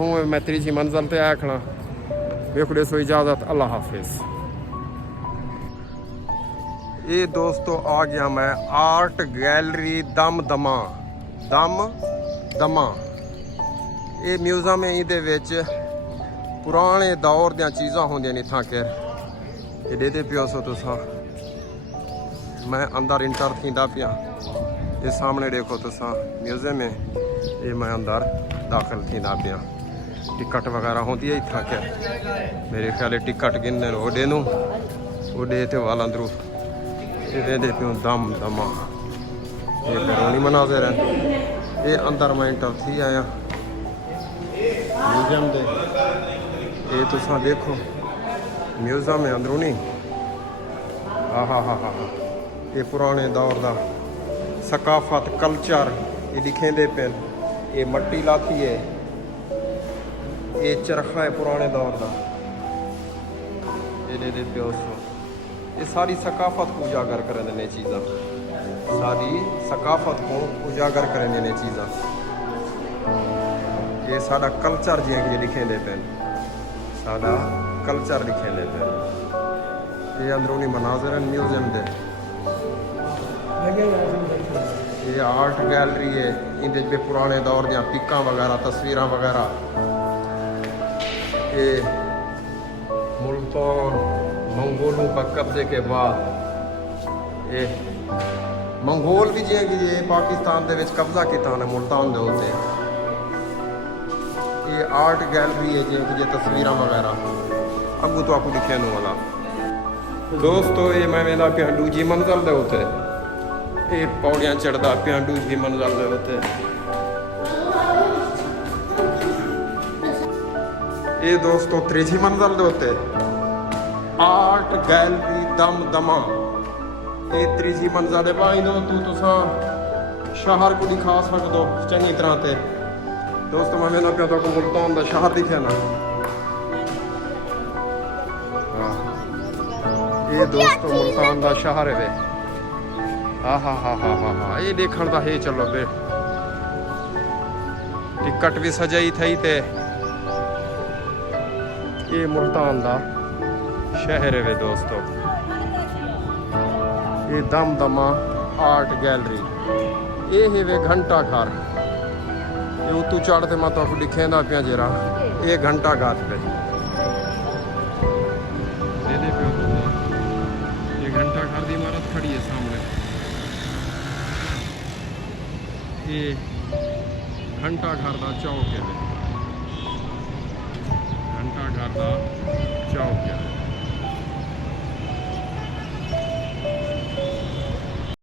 मैं तीसरी मंजिल ते आया खड़ा। वेखो सो इजाज़त, अल्लाह हाफिज़। ये दोस्तों आ गया मैं आर्ट गैलरी दम दमा। ये म्यूजियम है, ये पुराने दौर दी चीज़ां होंदियां ने इत्थां के देखते पियो सो तुसा। मैं अंदर इंटर थींदा पिया। ये सामने देखो तुसा म्यूजियम है, ये मैं अंदर दाखिल थींदा पिया। टिकट वगैरह होती है इत्थां के। मेरे ख्याल टिकट गिनने ओडे नूं ओडे ते वाल अंदरू ये दे पियो दमा। ये बैरूनी मनाज़िर है। ये अंदर मैं इंटर थी आया म्यूजियम दे। ये तुसा देखो म्यूजियम है अंदरूनी। हा ये पुराने दौर का सकाफत कल्चर ये लिखे दे पे। ये मट्टी लाती है, ये चरखा है पुराने दौर का। ये दे प्यो सो ये सारी सकाफत को उजागर कर देने चीज़ा, सारी सकाफत को उजागर कर देने चीज़ा। ये सारा कल्चर जियां कि लिखे दे पे, सारा कल्चर लिखे दे पे। ये अंदरूनी मनाज़िर हैं म्यूजियम दे। ये आर्ट गैलरी है, इनके पे पुराने दौर दियां पिक्कां वगैरह तस्वीर वगैरह। ये मुल्तान मंगोलों का कब्जे के बाद ये मंगोल भी जियां कि ये पाकिस्तान दे विच कब्जा किया ने मुल्तान दे उत्ते। ये आर्ट गैलरी है जियां कि ये तस्वीर वगैरह अगू तो आपको दिखे वाला। दोस्तों ये मैं वेंदा पिया दूजी मंजिल दे उत्ते। ये पौड़ियां चढ़दा पिया दूजी मंजिल दे उत्ते। ये दोस्तों तीसरी मंजिल दे उत्ते आर्ट गैलरी दमा। ये तीसरी मंजिल दे भाई तुसा शहर को दिखा सकदो चंगी तरह ते। दोस्तों मैं वेंदा पिया तो मुल्तान दा शहर दिखे ना। ये दोस्तों मुल्तान का शहर है। हा ये देखने का है। चलो बे टिकट भी सजाई थी ते ये मुल्तान का शहर है दोस्तों। ये दमा आर्ट गैलरी ये है वे घंटा घर। ये उतू चढ़ते मैं तो दिखेंदा पिया जरा ये घंटा घर पे। घंटा घर की इमारत खड़ी है सामने। ये घंटा घर का चौक है।